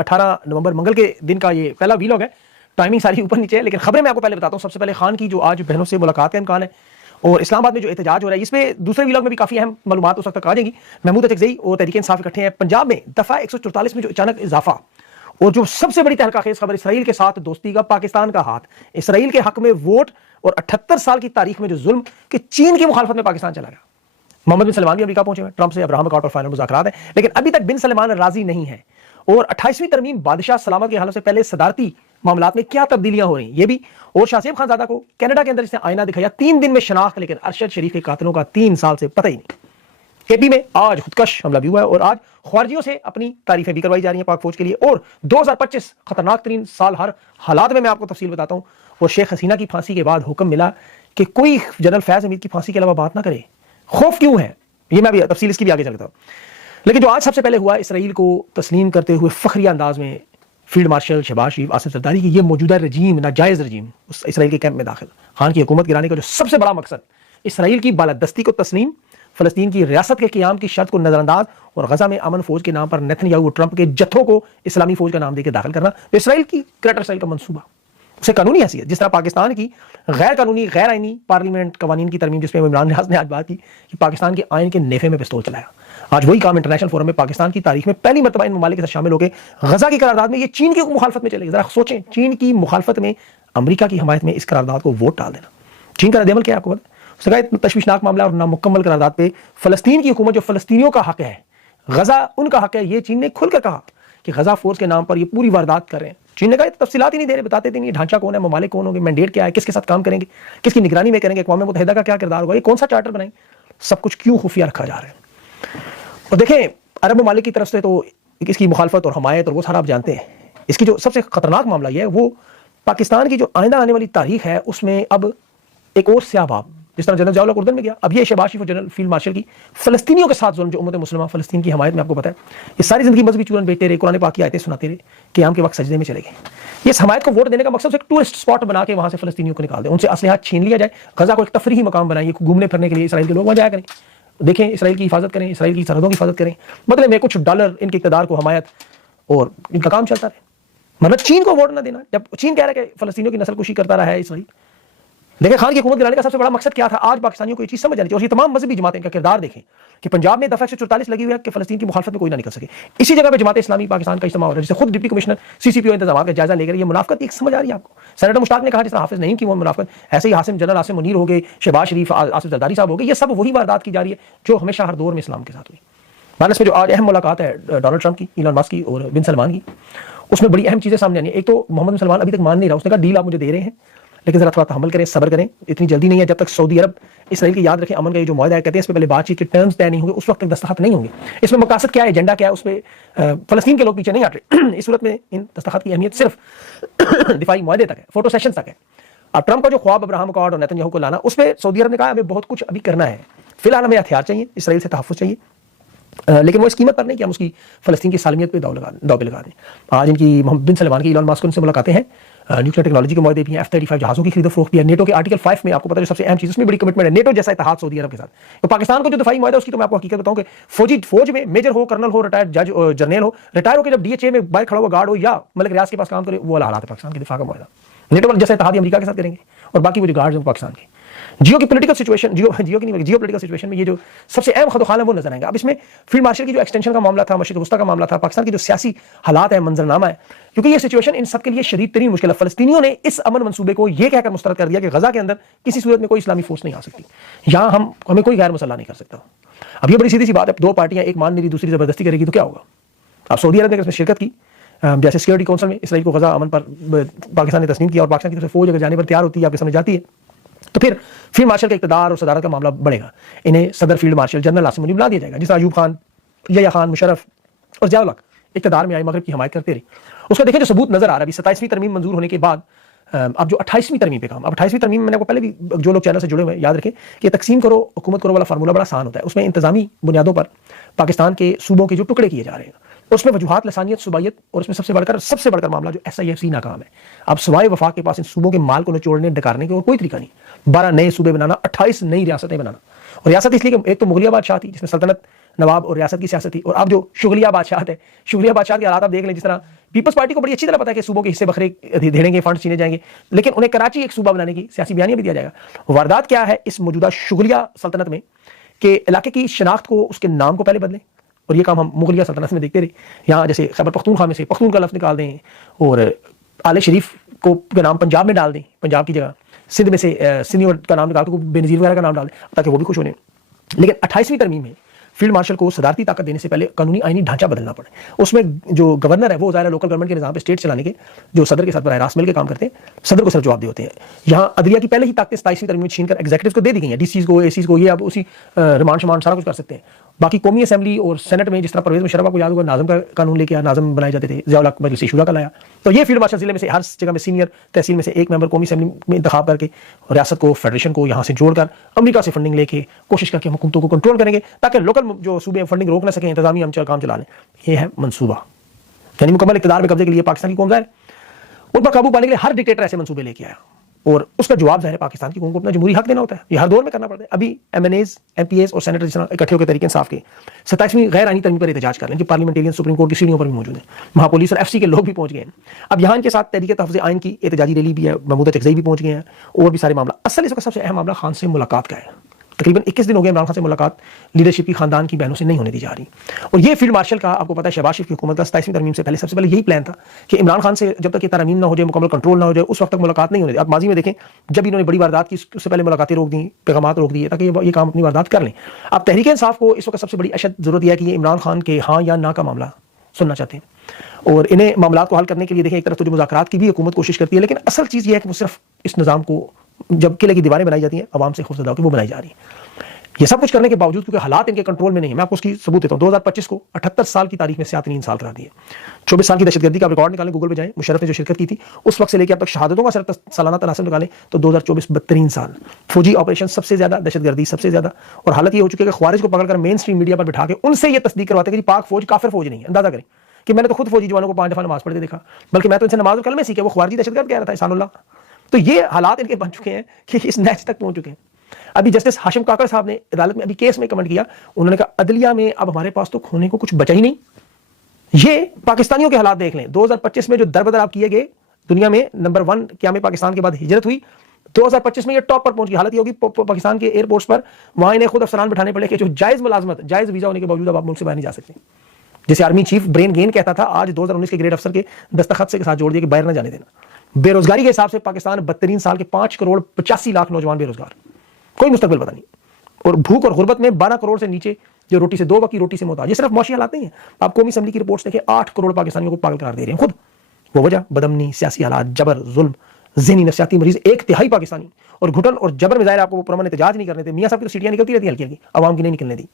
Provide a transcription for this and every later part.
18 नवंबर मंगल के दिन का ये पहला वीलॉग है। टाइमिंग सारी ऊपर नीचे है, लेकिन खबरें मैं आपको पहले बताता हूँ। सबसे पहले खान की जो आज बहनों से मुलाकात का इम्कान है और इस्लामाबाद में जो एहतजाज हो रहा है, इसमें दूसरे वीलॉग में भी काफी अहम मालूमात उस वक्त तक आ जाएंगी। महमूद अचकज़ई और तहरीक इंसाफ इकट्ठे हैं। पंजाब में दफा 144 में जो अचानक इजाफा और जो सबसे बड़ी तहलकाखेज खबर, इसराइल के साथ दोस्ती का पाकिस्तान का हाथ, इसराइल के हक में वोट और 78 साल की तारीख में जो जुल्म कि चीन की मुखालफत में पाकिस्तान चला गया। मोहम्मद बिन सलमान भी अमेरिका पहुंचे हैं, ट्रंप से अब्राहम अकॉर्ड पर फाइनल मुज़ाकरात हैं, लेकिन अभी तक बिन सलमान राजी नहीं है। और 28वीं तरमीम बादशाह सलामत के हालों से पहले सदारती मामलात में क्या तब्दीलियां हो रही हैं, ये भी। और शाहजेब खानजादा को कनाडा के अंदर इसने आईना दिखाया, 3 दिन में शनाख्त, लेकिन अरशद शरीफ के कातिलों का 3 साल से पता ही नहीं। केपी में आज खुदकश हमला भी हुआ है और आज ख्वारजियों से अपनी तारीफें भी करवाई जा रही हैं पाक फौज के लिए। और 2025 खतरनाक तरीन साल हर हालात में मैं आपको तफसील बताता हूं। और शेख हसीना की फांसी के बाद हुक्म मिला कि कोई जनरल फैज हमीद की फांसी के अलावा बात ना करे। खौफ क्यों है, ये मैं भी तफसील इसकी भी आगे चलता हूं। लेकिन जो आज सबसे पहले हुआ, इसराइल को तस्लीम करते हुए फखरिया अंदाज में फील्ड मार्शल शहबाज शरीफ, आसिफ जरदारी की ये मौजूदा रजीम, नाजायज़ रजीम, उस इसराइल के कैंप में दाखिल। खान की हुकूमत गिराने का जो सबसे बड़ा मकसद, इसराइल की बालादस्ती को तस्लीम, फलस्तीन की रियासत के क़याम की शर्त को नजरअंदाज और गजा में अमन फौज के नाम पर नेतन्याहू और ट्रंप के जत्थों को इस्लामी फौज का नाम देकर दाखिल करना। तो इसराइल की ग्रेटर इसराइल का मंसूबा, उसे कानूनी हैसियत, जिस तरह पाकिस्तान की गैर कानूनी गैर आइनी पार्लियामेंट कवानीन की तरमीम, जिसमें इमरान नियाज़ ने आज बात की कि पाकिस्तान के आइन के नेफे में पिस्तौल चलाया। आज वही काम इंटरनेशनल फोरम में पाकिस्तान की तारीख में पहली मरतबा इन ममालिक के साथ शामिल होकर गजा की करारदाद में ये चीन की मुखालफत में चलेगी। जरा सोचें, चीन की मुखालफत में अमेरिका की हमायत में इस करारदाद को वोट डाल देना। चीन का रद्दअमल क्या है आपको पता? उसने कहा तशवीशनाक मामला और नामुकम्मल करारदाद पे फलस्तीन की हुकूमत, जो फलस्तीनियों का हक है, गजा उनका हक है, ये चीन ने खुलकर कहा कि गजा फोर्स के नाम पर ये पूरी वारदात कर रहे हैं। चीन ने कहा तफसीलात ही नहीं दे रहे, बताते नहीं ढांचा कौन है, ममालिक कौन होंगे, मैंडेट क्या है, किसके साथ काम करेंगे, किसकी निगरानी में करेंगे, अक़वाम मुत्तहिदा का क्या किरदार होगा, ये कौन सा चार्टर बनाएंगे, सब कुछ क्यों खुफिया रखा जा रहा है। और देखें, अरब ममालिक की तरफ से तो इसकी मुखालफत और हमायत और वो सारा आप जानते हैं। इसकी जो सबसे खतरनाक मामला ये है, वो पाकिस्तान की जो आइंदा आने वाली तारीख है, उसमें अब एक और स्याबाब, जिस तरह जनरल जवाहर उर्दन में गया, अब ये शहबाज शरीफ और जनरल फील्ड मार्शल की फलस्तीनियों के साथ जुल्म, जो उम्मत मुस्लिमा फलस्तीन की हमायत में, आपको पता है ये सारी जिंदगी मजहबी चूरन बेचते रहे, कुरान पाक की आयतें सुनाते रहे, क़याम के वक्त सजदे में चले गए। ये हमायत को वोट देने का मकसद एक टूरिस्ट स्पॉट बना के वहां से फलस्तीनियों को निकाल दे, उनसे असलहा छीन लिया जाए, गजा को एक तफरीही मकाम बनाइए, घूमने फिरने के लिए इसराइल के लोग वहां जाया करें, देखें इसराइल की हिफाजत करें, इसराइल की सरहदों की हिफाजत करें, बदले में कुछ डॉलर इनके इक़्तिदार को हमायत और इनका काम चलता रहे। मतलब चीन को वोट ना देना, जब चीन कह रहा है कि फलस्तीनियों की नस्लकुशी करता रहा है इसराइल। देखिए, खान की हुकूमत गिराने का सबसे बड़ा मकसद क्या था, आज पाकिस्तानियों को ये चीज समझ आनी चाहिए। और ये तमाम मजहबी जमातें का किरदार देखें कि पंजाब में दफा 144 लगी हुई है कि फलस्तीन की मुखालफत में कोई ना निकल सके। इसी जगह पे जमात इस्लामी पाकिस्तान का इज्तिमा हो रहा है, जिसे खुद डिप्टी कमिश्नर CCPO इंतजाम का जायजा लेकर ये मुनाफिकत एक समझ आ रही है आपको। सेनेटर मुश्ताक ने कहा जिस तरह हाफिज नईम की वो मुनाफिकत, ऐसे ही जनरल आसिम मुनीर हो गए, शहबाज शरीफ, आसिफ जरदारी साहब हो गए, ये सब वही वारदात की जा रही है जो हमेशा हर दौर में इस्लाम के साथ हुई। भारत में जो आज अहम मुलाकात है डोनाल्ड ट्रंप की, इलॉन मस्क की और बिन सलमान की, उसमें बड़ी अहम चीजें सामने आनी है। एक तो मोहम्मद बिन सलमान अभी तक मान नहीं रहा, उसने कहा डील आप मुझे दे रहे हैं, लेकिन जरा थोड़ा तहम्मुल करें, सब्र करें, इतनी जल्दी नहीं है। जब तक सऊदी अरब इसराइल की, याद रखें, अमन का ये जो मुआहदा है, कहते हैं इस पे पहले बातचीत के टर्म्स तय नहीं होंगे, उस वक्त तक दस्तखत नहीं होंगे। इसमें मकसद क्या है, एजेंडा क्या है, उस पर फलस्तीन के लोग पीछे नहीं हटे। इस सूरत में इन दस्तखत की अहमियत सिर्फ दिफाई मुआहदे तक है, फोटो सेशन तक है। अब ट्रंप का जो ख्वाब अब्राहम अकॉर्ड और नेतन्याहू को लाना, उस पर सऊदी अरब ने कहा हमें बहुत कुछ अभी करना है, फिलहाल हमें हथियार चाहिए, इसराइल से तहफ़्फ़ुज़ चाहिए, लेकिन वो इस कीमत पर नहीं कि हम उसकी फलस्तीन की सालमियत पे दाव पे लगा दें। आज इनकी मोहम्मद बिन सलमान की इलॉन मस्क उनसे मुलाकातें हैं, न्यूक्लियर टेक्नोलॉजी के मुआहदे भी हैं, F-35 जहाज़ों की खरीद फरोख्त भी है, नेटो के आर्टिकल 5 में आपको पता है जो सबसे अहम चीज़, उसमें बड़ी कमिटमेंट है, नेटो जैसा इत्तेहाद सऊदी अरब के साथ। तो पाकिस्तान को जो दफाई मुआहदा, उसकी तो मैं आपको हकीकत बताऊं कि फौज में मेजर हो, कर्नल हो, रिटायर्ड जज जर्नल हो, रिटायर होकर जब DHA में बाहर खड़ा हुआ गार्ड हो या मलिक रियाज के पास काम करे, वो वाला हालात है पाकिस्तान के दिफा का मुआहदा। नेटो वाला जैसा इत्तेहाद अमेरिका के साथ करेंगे और बाकी वो जो गार्ड हैं पाकिस्तान के। जियो की political situation, geo political situation में ये जो सबसे अहम खदोखाल है वो नजर आएंगे। अब इसमें फील्ड मार्शल की जो एक्सटेंशन का मामला था, मशरिक़ वस्ता का मामला था, पाकिस्तान की जो सियासी हालात है, मंजरनामा है, क्योंकि ये सिचुएशन इन सब के लिए शदीद तरीन मुश्किल है। फलस्तीनियों ने इस अमन मंसूबे को ये कहकर मुस्तरद कर दिया कि गजा के अंदर किसी सूरत में कोई इस्लामी फोर्स नहीं आ सकती, यहाँ हमें कोई गैर मुसल्लह नहीं कर सकता। अब ये बड़ी सीधी सी बात है, दो पार्टियां एक मान नहीं रही, दूसरी जबरदस्ती करेगी तो क्या होगा। अब सऊदी अरब ने इसमें शिरकत की, जैसे सिक्योरिटी काउंसिल में इसराइल को गजा अमन पर पाकिस्तान ने तस्लीम किया और पाकिस्तान की तरफ से फौज अगर जाने पर तैयार होती है, आपके समझ जाती है, तो फिर फील्ड मार्शल का इक़्तिदार और सदारत का मामला बढ़ेगा। इन्हें सदर field marshal general Asim Munir बना दिया जाएगा, जिस अयूब खान, यहया खान, मुशर्रफ और ज़िया-उल-हक इक़्तिदार में आए, मगरब की हमायत करते रहे। उसका देखें जो सबूत नजर आ रहा है 27वीं तरमीम मंजूर होने के बाद, अब जो 28वीं तरमीम पे काम, अब 28वीं तरमीम मैंने आपको पहले भी, जो लोग चैनल से जुड़े हुए हैं याद रखें कि तकसीम करो हुकूमत करो वाला फार्मूला बड़ा आसान होता है। उसमें इंतजामी बुनियादों पर पाकिस्तान के सूबों के जो टुकड़े किए जा रहे हैं, उसमें वजूहात, लसानियत, सुबाइयत, और उसमें सबसे बढ़कर मामला जो SIFC नाकाम है। अब सवाए वफाक के पास इन सूबों के माल को निचोड़ने, डकारने के और कोई तरीका नहीं। 12 नए सूबे बनाना, 28 नई रियासतें बनाना। और रियासत इसलिए कि एक तो मुगलिया बादशाह थी जिसने सल्तनत नवाब और रियासत की सियासत थी। और अब जो शुगलिया बादशाह है, शुगलिया बादशाह के हालात आप देख लें, जिस तरह पीपल्स पार्टी को बड़ी अच्छी तरह पता है कि सूबों के हिस्से बखरे धेड़ेंगे, फंड छीने जाएंगे, लेकिन उन्हें कराची एक सूबा बनाने की सियासी बयानिया भी दिया जाएगा। वारदात क्या है इस मौजूदा शुगलिया सल्तनत में कि इलाके की शनाख्त को, उसके नाम को पहले बदलें, और ये काम हम मुगलिया सल्तनत में देखते रहे। यहाँ जैसे खैबर पख्तूनख्वा में से पख्तून का लफ्ज़ निकाल दें और आले शरीफ को का नाम पंजाब में डाल दें, पंजाब की जगह सिंध में से सिंधी का नाम निकाल के बेनज़ीर वगैरह का नाम डाल दें ताकि वो भी खुश होने। लेकिन 28वीं तरमीम में फील्ड मार्शल को सदारती ताकत देने से पहले कानूनी आईनी ढांचा बदलना पड़े। उसमें जो गवर्नर है वो ज़ाहिर लोकल गवर्नमेंट के निज़ाम पे स्टेट चलाने के जो सदर के साथ बराह रास्त मिल के काम करते हैं, सदर को सिर्फ जवाब दे होते हैं। यहाँ अदलिया की पहले ही ताकतें 27वीं तरमीम में छीनकर एग्जीक्यूटिव को दे दी गई हैं, डीसीज को, एसीज को, ये अब उसी रिमांड शमांड सारा कुछ कर सकते हैं। बाकी कौमी असेंबली और सेनेट में जिस तरह परवेज मुशर्रफ को याद होगा नाज़म का कानून लेके आया, नाज़म बनाए जाते थे, ज़िया उल हक मजलिस शूरा का लाया। तो ये फील्ड मार्शल जिले में से हर जगह में सीनियर तहसील में से एक मेंबर कौमी असेंबली में इंतखाब करके रियासत को, फेडरेशन को यहाँ से जोड़कर अमेरिका से फंडिंग लेके कोशिश करके हम हुकूमतों को कंट्रोल करेंगे ताकि लोकल जो सूबे फंडिंग रोक ना सकें, इंतजामी हम काम चला लें। ये है मंसूबा, यानी मुकम्मल इक़्तिदार पे कब्जे के लिए पाकिस्तान की कौम ज़ाहिर उन पर काबू पाने के लिए हर डिक्टेटर ऐसे मंसूबे लेके आया, और उसका जवाब ज़ाहिर पाकिस्तान की कौम को अपना जमहूरी हक देना होता है। ये हर दौर में करना पड़ता है। अभी एमएनएज, एमपीएस और सेनेटर जिस तरह इकट्ठे होकर तरीके इंसाफ के 27वीं गैर आईनी तरमीम पर एहतजाज कर रहे हैं, कि पार्लियामेंटेरियन सुप्रीम कोर्ट की सीढ़ियों पर भी मौजूद है, वहाँ पुलिस और एफसी के लोग भी पहुंच गए हैं। अब यहाँ इनके साथ तहरीक तहफ़्फ़ुज़ आइन की एहतजाजी रैली भी है, महमूद चकज़ई भी पहुंच गए हैं, और भी सारे मामला। असल इस वक्त सबसे अहम मामला खान से मुलाकात का है। तकरीबन 21 दिन हो गए इमरान खान से मुलाकात लीडरशिप की खानदान की बहनों से नहीं होने दी जा रही। और ये फील्ड मार्शल का आपको पता है शहबाज शरीफ की हुकूमत का 27वीं तरमीम से पहले सबसे पहले यही प्लान था कि इमरान खान से जब तक ये तरमीम ना हो जाए, मुकम्मल कंट्रोल ना हो जाए, उस वक्त तक मुलाकात नहीं होने दी। आप माजी में देखें जब इन्होंने बड़ी वारदात की उससे पहले मुलाकातें रोक दी, पैगामात रोक दिए ताकि ये काम अपनी वारदात कर लें। अब तहरीक इंसाफ को इस वक्त सबसे बड़ी अशद जरूरत यह है कि ये इमरान खान के हाँ या ना का मामला सुनना चाहते हैं, और इन्हें मामला को हल करने के लिए देखें एक तरफ तो जो मुज़ाकरात की भी हुकूमत कोशिश करती है, लेकिन असल चीज़ ये है कि वो सिर्फ इस निज़ाम को जब किले की दीवारें बनाई जाती हैं अवाम से खौफजदा होकर वो बनाई जा रही है। ये सब कुछ करने के बावजूद क्योंकि हालात इनके कंट्रोल में नहीं है, मैं आपको उसकी सबूत देता हूँ। 2025 को 78 साल की तारीख में सियाती साल करार दिए। 24 साल की दहशतगर्दी का रिकॉर्ड निकालें, गूगल पे जाएं, मुशर्रफ ने जो शिरकत की थी उस वक्त से लेकर अब तक शहादतों का सिर्फ सालाना तनासब निकालें तो 2024 72 साल। फौजी ऑपरेशन सबसे ज्यादा, दहशतगर्दी सबसे ज्यादा, और हालत ये हो चुकी है कि ख्वारिज को पकड़कर मेन स्ट्रीम मीडिया पर बिठा के उनसे ये तस्दीक करवाते कि पाक फौज काफिर फौज नहीं है। अंदाजा करें कि मैंने तो खुद फौजी जवानों को 5 दफा नमाज पढ़ते देखा, बल्कि मैं तो इनसे नमाज और कलमे सीखे, वो ख्वारिजी दहशतगर्द कह रहा था ईसानुल्लाह। तो ये हालात इनके बन चुके हैं कि इस नहज तक पहुंच चुके हैं। अभी जस्टिस हाशिम काकड़ साहब ने अदालत में अभी केस में कमेंट किया, उन्होंने कहा अदलिया में अब हमारे पास तो खोने को कुछ बचा ही नहीं। ये पाकिस्तानियों के हालात देख लें। 2025 में जो दरबदर आप किए गए, दुनिया में नंबर 1 क्या में पाकिस्तान के बाद हिजरत हुई, 2025 में ये टॉप पर पहुंच गई। हालत ये होगी पाकिस्तान के एयरपोर्ट्स पर वहां इन्हें खुद अफसरान बैठाने पड़े कि जो जायज मुलाजमत, जायज वीजा होने के बावजूद अब आप मुल्क से बाहर नहीं जा सकते। जैसे आर्मी चीफ ब्रेन गेन कहता था, आज 2019 के ग्रेड अफसर के दस्तखत के साथ जोड़ दिया कि बाहर न जाने देना। बेरोजगारी के हिसाब से पाकिस्तान 72 साल के 5 करोड़ 85 लाख नौजवान बेरोजगार, कोई मुस्तकबिल पता नहीं, और भूख और गुर्बत में 12 करोड़ से नीचे जो रोटी से 2 वक्त की रोटी से मोहताज। ये सिर्फ मौशी हालात नहीं है, आप कौमी असेंबली की रिपोर्ट्स देखें, 8 करोड़ पाकिस्तानियों को पागल करार दे रहे हैं खुद। वो वजह बदमनी, सियासी हालात, जबर, जुल्म, ज़हनी नफ्सियाती मरीज 1/3 पाकिस्तानी, और घुटन और जबर में ज़ाहिर आपको वो पुरअमन एहतजाज नहीं करने थे। मियां साहब की तो सीटियां निकलती रहती हल्की हल्की, आवाम की नहीं निकलने दी।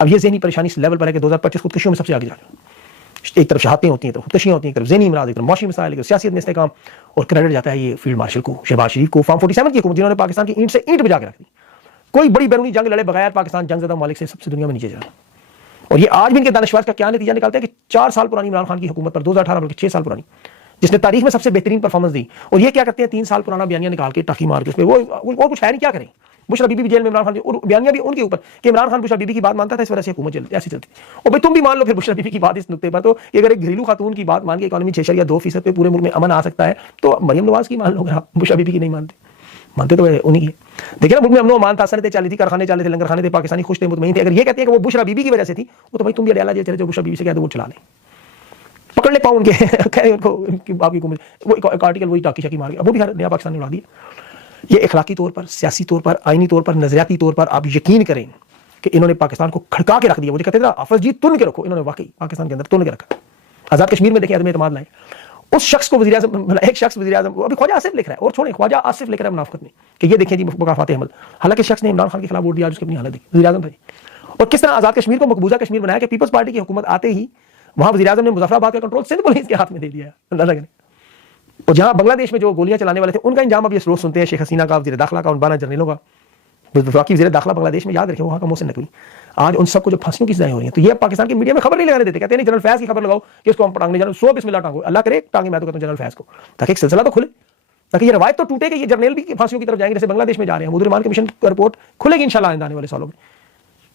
अब ये ज़हनी परेशानी इस लेवल पर है कि 2025 खुदकुशियों में सबसे आगे जा रहा है। एक तरफ शहादतें होती हैं, तो खुदकुशियां होती हैं, एक तरफ ज़हनी इमराज, एक तरफ मौशी मसाइल, एक तरफ सियासत में इस्तेकाम, और क्रेडिट जाता है ये फील्ड मार्शल को, शहबाज शरीफ को, फॉर्म 47 की हुकूमत जिन्होंने पाकिस्तान की ईंट से ईंट बजा के रख दी। कोई बड़ी बैरूनी जंग लड़े बगैर पाकिस्तान जंग ज़दा मालिक से सबसे दुनिया में नीचे जा रहा है। और ये आज भी इनके दानिशवाज का क्या नतीजा निकालते हैं कि 4 साल पुरानी इमरान खान की हुकूमत पर, 2018 बल्कि 6 साल पुरानी, जिसने तारीख में सबसे बेहतरीन परफॉर्मेंस दी, और ये क्या करते हैं 3 साल पुराना बयानिया निकाल के टाकी मार के उसमें वो और कुछ है नहीं, क्या करें। बुशरा बीबी भी जेल में, इमरान खान और बयानिया भी उनके ऊपर कि इमरान खान बुशरा बीबी की बात मानता था, इस वजह से हुकूमत ऐसी चलती। और भाई तुम भी मान लो फिर बुशरा बीबी की बात इस नुक्ते पर, तो अगर एक घरेलू खातून की बात मान के इकॉनमी 6.2% पे पूरे मुल्क में अमन आ सकता है, तो मरियम नवाज की मान लो, अगर आप बुशरा बीबी की नहीं मानते तो उन्हीं की। देखिए ना, मुल्क में अमन अमान था, सनतें चली थी, कारखाने चले थे, लंगर खाने थे, पाकिस्तानी खुश थे, मुतमईन थे। अगर ये कहते हैं कि वो बुशरा बीबी की वजह से थी, वो तो भाई तुम भी अडयाला जेल चले जाओ, बुशरा बीबी से कहते वो चला लें, पकड़ ले पाओ उनके उनको आपकी वो आर्टिकल वही टाकी शाकी मार के वो भी हर नया पाकिस्तान ने उड़ा दिया। ये इखलाकी तौर पर, सियासी तौर पर, आईनी तौर पर, नजरियाती तौर पर आप यकीन करें कि इन्होंने पाकिस्तान को खड़का के रख दिया। वो जो कहते थे हाफिज जी तुन के रखो, इन्होंने वाकई पाकिस्तान के अंदर तुन के रखा। आजाद कश्मीर में देखें आदमी एतमाद लाए, उस शख्स को वज़ीर आज़म, एक शख्स वज़ीर आज़म, अभी ख्वाजा आसिफ लिख रहा है, और छोड़े ख्वाजा आसिफ लिख रहा है मुनाफिकत में कि ये देखें जी मुकाफात अमल, हालांकि शख्स ने इमरान खान के खिलाफ वोट दिया, उसकी अपनी हालत देखी, वज़ीर आज़म भाई। और किस तरह आजाद कश्मीर को मकबूजा कश्मीर बनाया कि पीपल्स पार्टी की हुकूमत आते ही वहां वज़ीर आज़म ने मुजफ्फराबाद का कंट्रोल सिंध पुलिस के हाथ में दे दिया है, अंदाजा करें। और जहां बांग्लादेश में जो गोलियां चलाने वाले थे उनका इंजाम अब ये रोज सुनते हैं, शेख हसीना का, वज़ीर दाखिला का, उन 12 जनरलों का, वफाकी वज़ीर दाखिला बांग्लादेश में, याद रखें वहां का मोहसिन नकवी, आज उन सबको जो फांसियों की सजाएं हो रही हैं। तो ये पाकिस्तान की मीडिया में खबर नहीं लगाने देते, कहते हैं जनरल फैज की खबर लगाओ कि इसको हम टांगने जाओ, 100 बिस्मिल्लाह टांगो, अल्लाह करे टांगे, मैं तो कहता हूं जनरल फैज को, ताकि एक सिलसिला तो खुले, ताकि ये रवायत तो टूटे कि ये जर्नल भी फांसियों की तरफ जाएंगे, जैसे बांग्लादेश में जा रहे हैं। मुद्रिमान कमीशन की रिपोर्ट खुलेगी इंशाल्लाह आने वाले सालों में।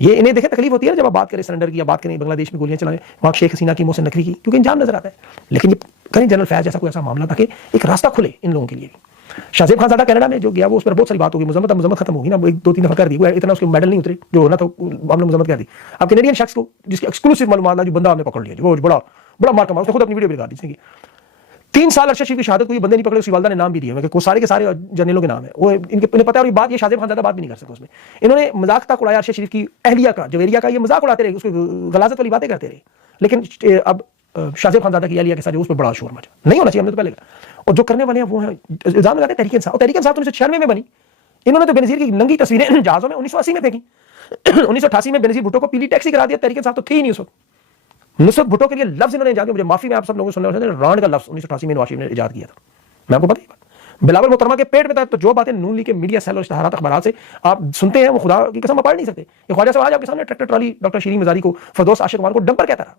ये इन्हें देखे तकलीफ होती है जब आप बात करें सरेंडर की या बात करें बांग्लादेश में गोलियां चलाएं, वहाँ शेख हसीना की, मोहसिन नकवी की, क्योंकि इंजाम नजर आता है। लेकिन ये करें जनरल फैज जैसा कोई ऐसा मामला ताकि एक रास्ता खुले इन लोगों के लिए भी। शाहजेब खान ज़ादा कनाडा में जो गया वो उस पर बहुत सारी बात होगी, मजम्मत खत्म होगी ना, वो 2-3 दफा कर दी, वो इतना उसके मेडल नहीं उतरे जो होना था, हमने मजम्मत कर दी। अब कैनेडियन शख्स को जिसकी एक्सक्लूसिव मालूमात जो बंदा हमने पकड़ लिया, वो बड़ा बड़ा मार कमा, उसने खुद अपनी वीडियो दिखा दी। 3 साल अरशद शरीफ की शहादत को ये बंदे नहीं पकड़े, उसकी वालदा ने नाम भी दिया कि सारे के सारे जनरलों के नाम है, वो इन्हें पता है। और ये बात ये शाहजेब खान ज़्यादा बात भी नहीं कर सकते उसमें। इन्होंने मजाक तक उड़ाया अरशद शरीफ की अहलिया का, जवेरिया का, ये मजाक उड़ाते रहे, उसको गलाजत वाली बातें करते रहे। लेकिन अब शाहजेब खान ज़्यादा की अहलिया के साथ उस पर बड़ा शोर मचा, नहीं होना चाहिए हमने तो पहले कहा। और जो करने वाले हैं वो है इल्जाम लगाते हैं तहरीक इंसाफ, और तहरीक इंसाफ तो 1996 में बनी। इन्होंने तो बेनज़ीर की नंगी तस्वीरें जहाज़ों में 1980 में फेंकी। 1988 में बेनज़ीर भुट्टो को पीली टैक्सी करा दिया, तहरीक इंसाफ तो थी ही नहीं उस वक्त। नुसरत भुट्टो के लिए लफ्ज इन्होंने इजाद किया, मुझे माफी में आप सब लोगों को सुनने वाले रांड का लफ्ज 1988 में नवाज शरीफ ने इजाद किया था, मैं आपको पता ही। बिलावल मोहतरमा के पेट में था, तो जो बातें नून लीग के मीडिया सेल और इश्तहारात अखबारात से आप सुनते हैं वो खुदा की कसम आप पढ़ नहीं सकते। ये ख्वाजा साहब आज आपके सामने tractor trolley doctor Shireen Mazari को, फरदौस आशिक उमर को डंपर कहता रहा।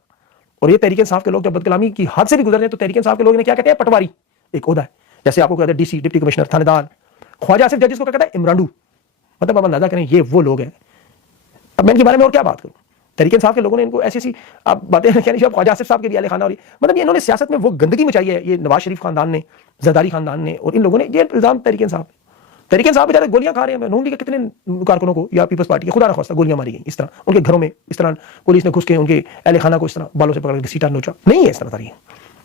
और ये तहरीक इंसाफ के लोग जब बदकलामी की हद से भी गुजर रहे तो तहरीक इंसाफ के लोग इन्हें क्या कहते हैं, पटवारी एक ओहदा है, जैसे आपको कहते हैं डीसी, डिप्टी कमिश्नर, थानेदार। ख्वाजा आसिफ जजेस को क्या कहता है, इमरांडू। मतलब आप अंदाजा करें ये वो लोग हैं। अब मैं इनके बारे में और क्या बात करूं। तहरीक इंसाफ के लोगों ने इनको ऐसी ऐसी आप बातें कहनी, अब ख्वाजा आसिफ साहब के भी अहले खाना, और मतलब ये इन्होंने सियासत में वो गंदगी मचाई है, ये नवाज शरीफ खानदान ने, जरदारी खानदान ने, और इन लोगों ने ये इल्जाम तहरीक इंसाफ बेचारे गोलियां खा रहे हैं। नून लीग के कितने कारकुनों को या पीपल्स पार्टी के खुदा ना खास्ता गोलियां मारी गई, इस तरह उनके घरों में इस तरह पुलिस ने घुस के उनके अहले खाना को इस तरह बालों से पकड़ के सीटा नोचा, नहीं है इस तरह तारीख।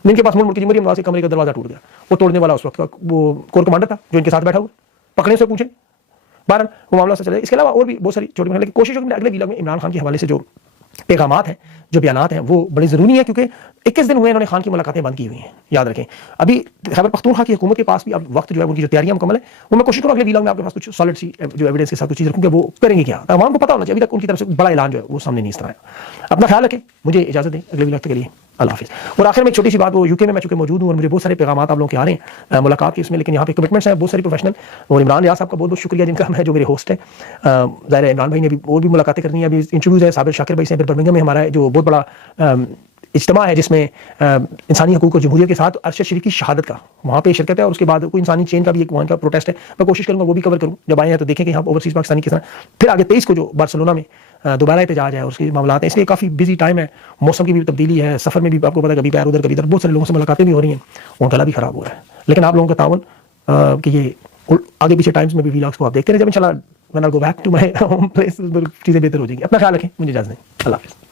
इनके पास मुड़ के मरियम नवाज के कमरे का दरवाजा टूट गया, वो तोड़ने वाला उस वक्त का वो कोर कमांडर था जो इनके साथ बैठा हुआ, पकड़ने से पूछे बहरहाल वो मामला से चले। इसके अलावा और भी बहुत सारी छोटी मोटी कोशिश होगी। अगले वीलॉग में इमरान खान के हवाले से जो पैगामात हैं, जो बयानात हैं, वो बड़े ज़रूरी है, क्योंकि 21 दिन हुए इन्होंने खान की मुलाकातें बंद की हुई हैं, याद रखें। अभी खैबर पख्तूनख्वा की हुकूमत के पास भी अब वक्त जो है उनकी जो तैयारियां मुकम्मल है, वो मैं कोशिश करूँ अगले वीलॉग में आपके पास कुछ सॉलिड सी जो एविडेंस के साथ कुछ चीज़ रखूँ कि वो करेंगे क्या, आवाम को पता होना चाहिए। अभी तक उनकी तरफ से बड़ा ऐलान जो है वो सामने नहीं इस तरह है। अपना ख्याल रखें, मुझे इजाज़त दें, अगले वीलॉग के लिए अल्लाह हाफ़िज़। और आखिर में एक छोटी सी बात, वो यूके में मैं चूँकि मौजूद हूँ और मुझे बहुत सारे पैगाम आप लोगों के आ रहे हैं मुलाकात के इसमें, लेकिन यहाँ पे कमिटमेंट्स हैं बहुत सारी प्रोफेशनल। और इमरान रियाज साहब का बहुत बहुत शुक्रिया जिनका है जो मेरे होस्ट है। ज़ाहिर है इमरान भाई ने भी और भी मुलाकातें करनी है, अभी इंटरव्यूज़ है साबिर शाकिर भाई से, फिर बर्मिंघम में हमारा जो बहुत बड़ा इज्तिमा है जिसमें इंसानी हकूक़ और जमहूरियत के साथ अरशद शरीफ की शहादत का वहाँ पे शिरकत है, और उसके बाद कोई इंसानी चेन का भी एक वहाँ का प्रोटेस्ट है। मैं कोशिश करूँगा वो भी कवर करूँ, जब आए हैं तो देखें कि यहाँ ओवरसीज़ पाकिस्तानी किस तरह। फिर आगे 23 को जो बार्सिलोना में दोबारा एहतजाज है, उसके मामला हैं, इसलिए काफ़ी बिजी टाइम है, मौसम की भी तब्दीली है, सफ़र में भी आपको पता है कभी पैर उधर कभी इधर, बहुत सारे लोगों से मुलाकातें भी हो रही हैं, उनका गला भी ख़राब हो रहा है। लेकिन आप लोगों का तावन कि ये आगे पीछे टाइम्स में भी व्लॉग्स को आप देखते रहे, जब इंशाल्लाह when I go back to my home place चीज़ें बेहतर हो जाएंगी। अपना ख्याल रखें, मुझे इजाज़त दें, अल्लाह हाफ़िज़।